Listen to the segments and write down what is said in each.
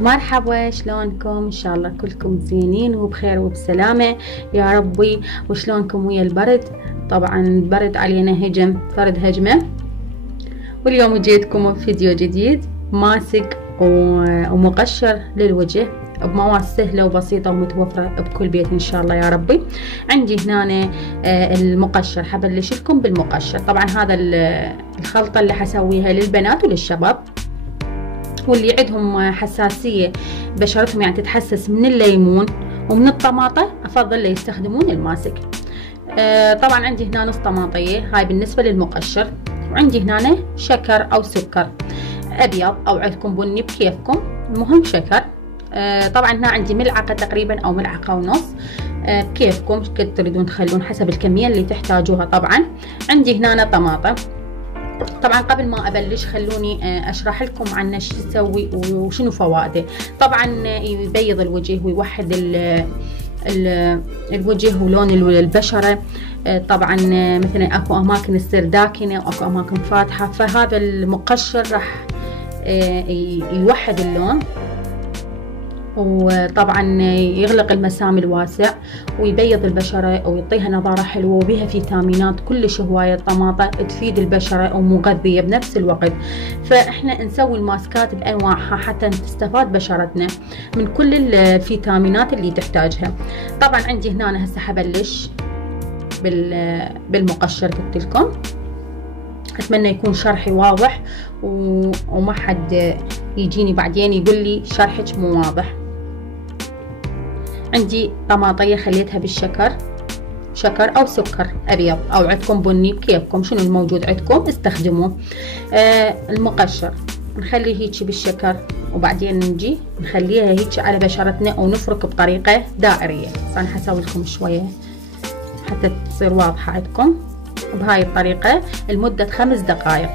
مرحبا، شلونكم؟ ان شاء الله كلكم زينين وبخير وبسلامة يا ربي. وشلونكم ويا البرد؟ طبعا البرد علينا هجم، فرد هجمة. واليوم جيتكم بفيديو جديد، ماسك ومقشر للوجه بمواد سهلة وبسيطة ومتوفرة بكل بيت ان شاء الله يا ربي. عندي هنا المقشر، حبلش لكم بالمقشر. طبعا هذا الخلطة اللي حسويها للبنات وللشباب، واللي عندهم حساسية بشرتهم يعني تتحسس من الليمون ومن الطماطة، افضل يستخدمون الماسك. طبعا عندي هنا نص طماطية، هاي بالنسبة للمقشر. وعندي هنا شكر او سكر ابيض او عندكم بني بكيفكم، المهم شكر. طبعا هنا عندي ملعقة تقريبا او ملعقة ونص، بكيفكم قد تريدون تخلون حسب الكمية اللي تحتاجوها. طبعا عندي هنا طماطة. طبعا قبل ما ابلش خلوني اشرح لكم عنه شو يسوي وشنو فوائده. طبعا يبيض الوجه ويوحد الوجه ولون البشرة. طبعا مثلا اكو اماكن تصير داكنة واكو اماكن فاتحة، فهذا المقشر راح يوحد اللون، وطبعا يغلق المسام الواسع ويبيض البشرة ويعطيها نضارة حلوة، وبها فيتامينات كلش هواية. الطماطة تفيد البشرة ومغذية بنفس الوقت. فاحنا نسوي الماسكات بانواعها حتى تستفاد بشرتنا من كل الفيتامينات اللي تحتاجها. طبعا عندي هنا هسه حبلش بالمقشر. قلت لكم اتمنى يكون شرحي واضح وما حد يجيني بعدين يقول لي شرحك مو واضح. عندي طماطية خليتها بالشكر، شكر او سكر ابيض او عندكم بني بكيفكم، شنو الموجود عندكم استخدموه. المقشر نخليه هيك بالشكر، وبعدين نجي نخليها هيك على بشرتنا ونفرك بطريقة دائرية. انا حسوي لكم شوية حتى تصير واضحة عندكم. بهاي الطريقة لمدة 5 دقائق.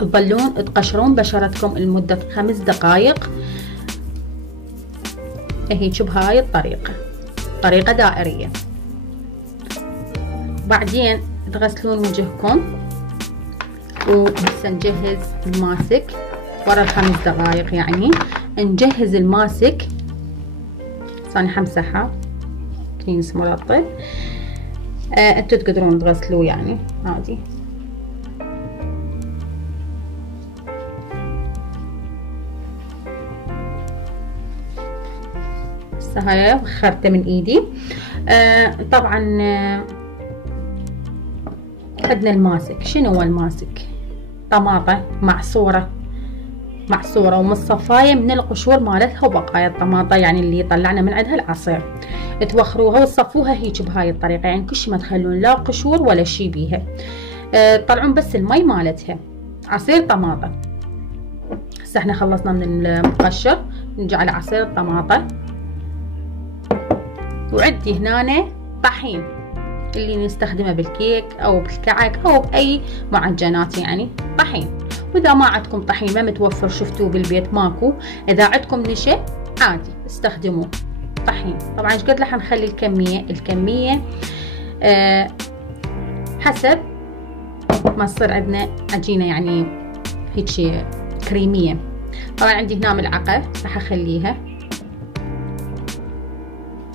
تظلون تقشرون بشرتكم لمدة 5 دقائق هيك بهاي الطريقة، طريقة دائرية. بعدين تغسلون وجهكم، وهسه نجهز الماسك ورا ال5 دقائق. يعني نجهز الماسك. ثاني حمسحها كنيس مرطب. انتوا تقدرون تغسلوه يعني عادي. هسه هاي وخرته من ايدي. طبعا عندنا الماسك. شنو هو الماسك؟ طماطة معصورة ومصفاية من القشور مالتها وبقايا الطماطة، يعني اللي طلعنا من عندها العصير. توخروها وتصفوها هيك بهاي الطريقة، يعني كلش ما تخلون لا قشور ولا شي بيها. طلعون بس المي مالتها، عصير طماطة. هسه احنا خلصنا من المقشر، نجي على عصير الطماطة. وعندي هنا طحين اللي نستخدمه بالكيك او بالكعك او باي معجنات، يعني طحين. واذا ما عندكم طحين ما متوفر، شفتوه بالبيت ماكو، اذا عندكم نشا عادي استخدموه طحين. طبعا ايش قد راح نخلي الكمية حسب ما تصير عندنا عجينة يعني هيك كريمية. طبعا عندي هنا ملعقة راح اخليها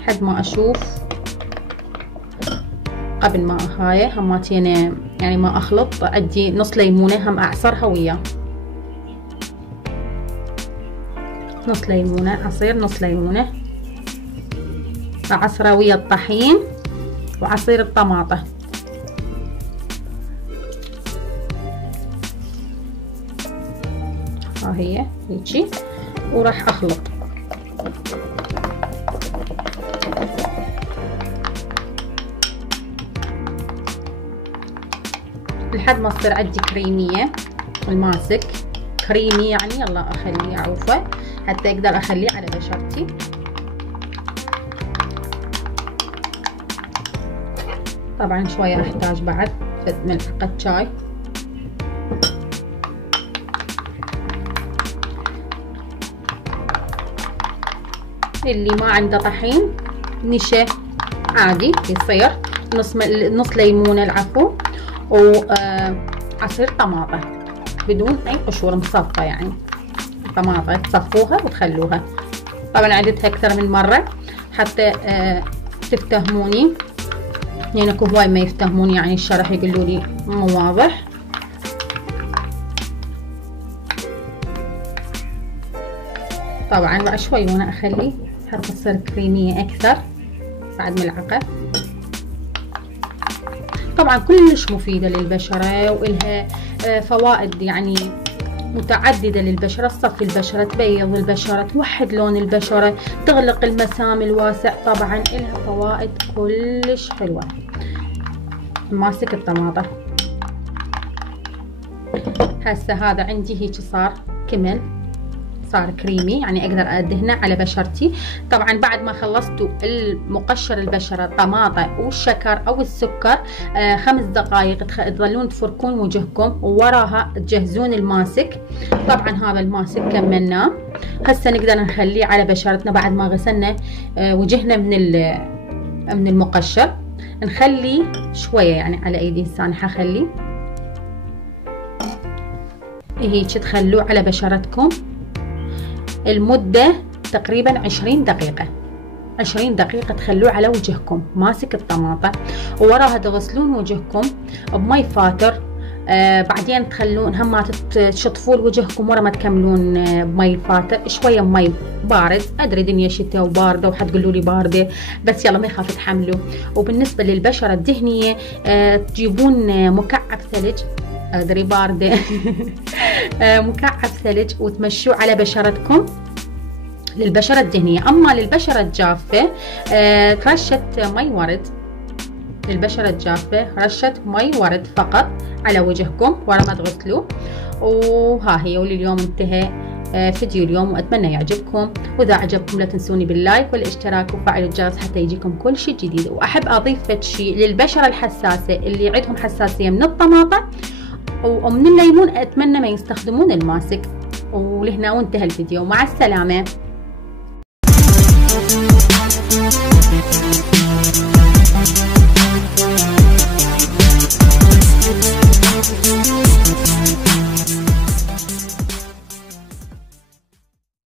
حد ما اشوف قبل ما هاي هماتين يعني ما اخلط. عندي نص ليمونة هم اعصرها وياه، نص ليمونة، عصير نص ليمونة اعصره ويا الطحين وعصير الطماطة. ها هي هيجي، وراح اخلط لحد ما تصير عندي كريمية. الماسك كريمي يعني، يلا اخليه عوفة حتى اقدر اخليه على بشرتي. طبعا شوية احتاج بعد ملعقة شاي. اللي ما عنده طحين نشا عادي يصير، نص ليمونة العفو، وعصير طماطة بدون اي قشور، مصفى يعني. الطماطة تصفوها وتخلوها. طبعا عدتها اكثر من مرة حتى تفتهموني، يعني اكو هواي ما يفتهموني، يعني الشرح يقولوا لي مو واضح. طبعا بعد شوي وانا اخلي حتى تصير كريمية اكثر بعد ملعقة. طبعا كلش مفيدة للبشرة والها فوائد يعني متعددة للبشرة، تصفي البشرة، تبيض البشرة، توحد لون البشرة، تغلق المسام الواسع. طبعا إلها فوائد كلش حلوة. ماسك الطماطة هسه هذا عندي هيك صار كمل، صار كريمي، يعني اقدر ادهنه على بشرتي. طبعا بعد ما خلصتوا المقشر البشره الطماطه والشكر او السكر 5 دقائق تظلون تفركون وجهكم، ووراها تجهزون الماسك. طبعا هذا الماسك كملناه، هسه نقدر نخليه على بشرتنا بعد ما غسلنا وجهنا من المقشر. نخليه شويه يعني على ايدي، هسه انا حخلي هيك تخلوه على بشرتكم المدة تقريبا 20 دقيقة. 20 دقيقة تخلوه على وجهكم ماسك الطماطة، ووراها تغسلون وجهكم بمي فاتر. بعدين تخلون هم تشطفون وجهكم ورا ما تكملون بمي فاتر، شوية بمي بارد. ادري دنيا شتاء وباردة وحتقولوا لي باردة، بس يلا ما يخاف تحملوا. وبالنسبة للبشرة الدهنية تجيبون مكعب ثلج، ادري باردة مكعب ثلج وتمشوه على بشرتكم للبشرة الدهنية. اما للبشرة الجافة رشة مي ورد، للبشرة الجافة رشة مي ورد فقط على وجهكم ورا ما تغسلوه. وها هي. ولليوم انتهى فيديو اليوم، واتمنى يعجبكم. واذا عجبكم لا تنسوني باللايك والاشتراك وفعلوا الجرس حتى يجيكم كل شيء جديد. واحب اضيف شيء للبشرة الحساسة اللي عندهم حساسية من الطماطة ومن الليمون، اتمنى ما يستخدمون الماسك. ولهنا وانتهى الفيديو، مع السلامة.